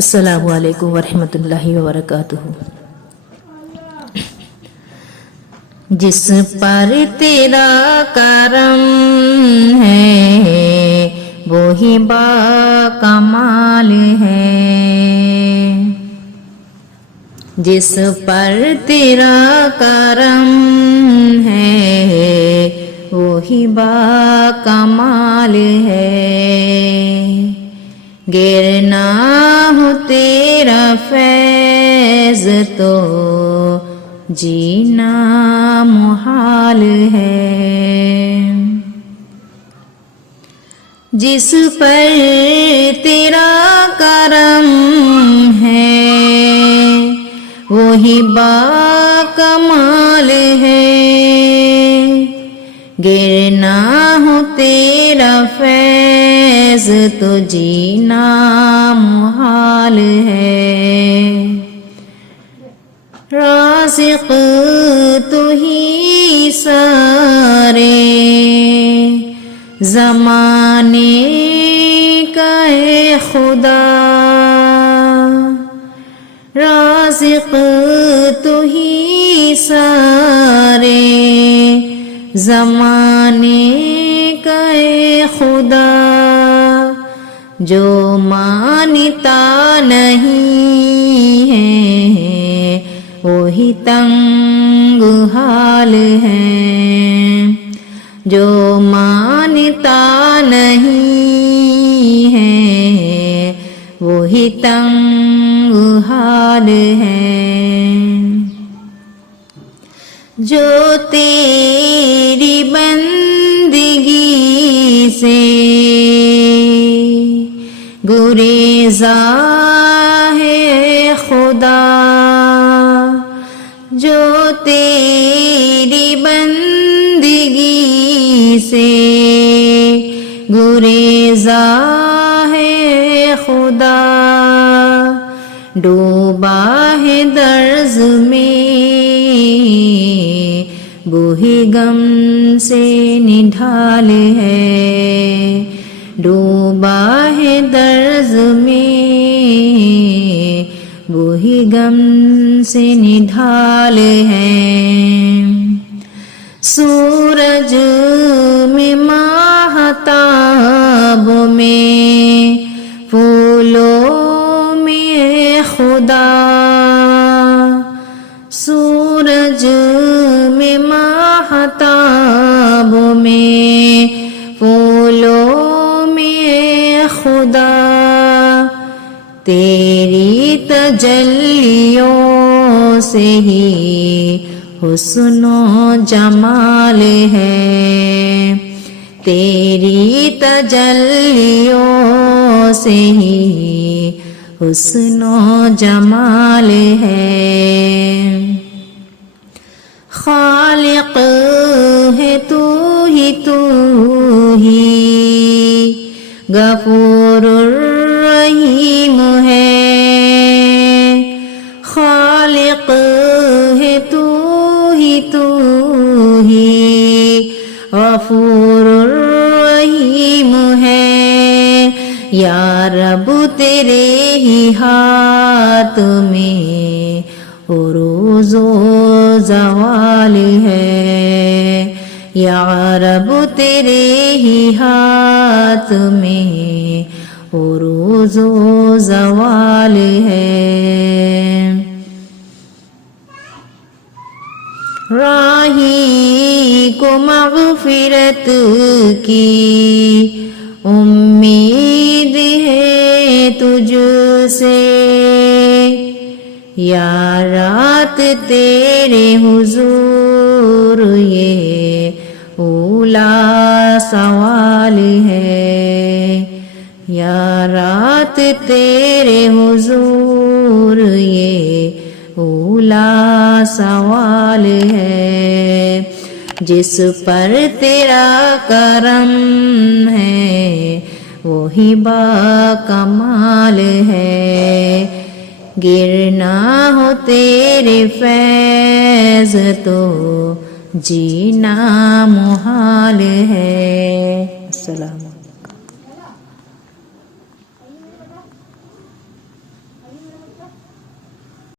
السلام علیکم ورحمۃ اللہ وبرکاتہ۔ جس پر تیرا کرم ہے وہی با کمال ہے، جس پر تیرا کرم ہے وہی با کمال ہے، گرنا ہو تیرا فیض تو جینا محال ہے، جس پر تیرا کرم ہے وہی با کمال ہے، گرنا ہو تیرا فیض تو جینا محال ہے، رازق تو ہی سارے زمانے کا ہے خدا، رازق تو ہی سارے زمانے کا ہے خدا، جو مانتا نہیں ہے وہی تنگ حال ہے، جو مانتا نہیں ہے وہی تنگ حال ہے، جو تیری بندگی سے گریزاں ہے خدا، جو تیری بندگی سے گریزاں ہے خدا، ڈوبا ہے درز میں وہی غم سے نڈھال ہے، ڈوبا ہے درز میں وہی غم سے نڈھال ہے، سورج میں ماہتاب میں پھولوں میں خدا، سورج میں ماہتاب میں پھولوں میں خدا، تیری تجلیوں سے ہی حسن و جمال ہے، تیری تجلیوں سے ہی حسن و جمال ہے، خالق ہے تو ہی غفور الرحیم ہے، خالق ہے تو ہی غفور الرحیم ہے، یا رب تیرے ہی ہاتھ میں عروج و زوال ہے، یا رب تیرے ہی ہاتھ میں عروج و زوال ہے، راہی کو مغفرت کی امید ہے تجھ سے، یا رات تیرے حضور یہ اولا سوال ہے، یا رات تیرے حضور یہ اولا سوال ہے، جس پر تیرا کرم ہے وہی با کمال ہے، گرنا ہو تیرے فیض تو جینا محال ہے۔ السلام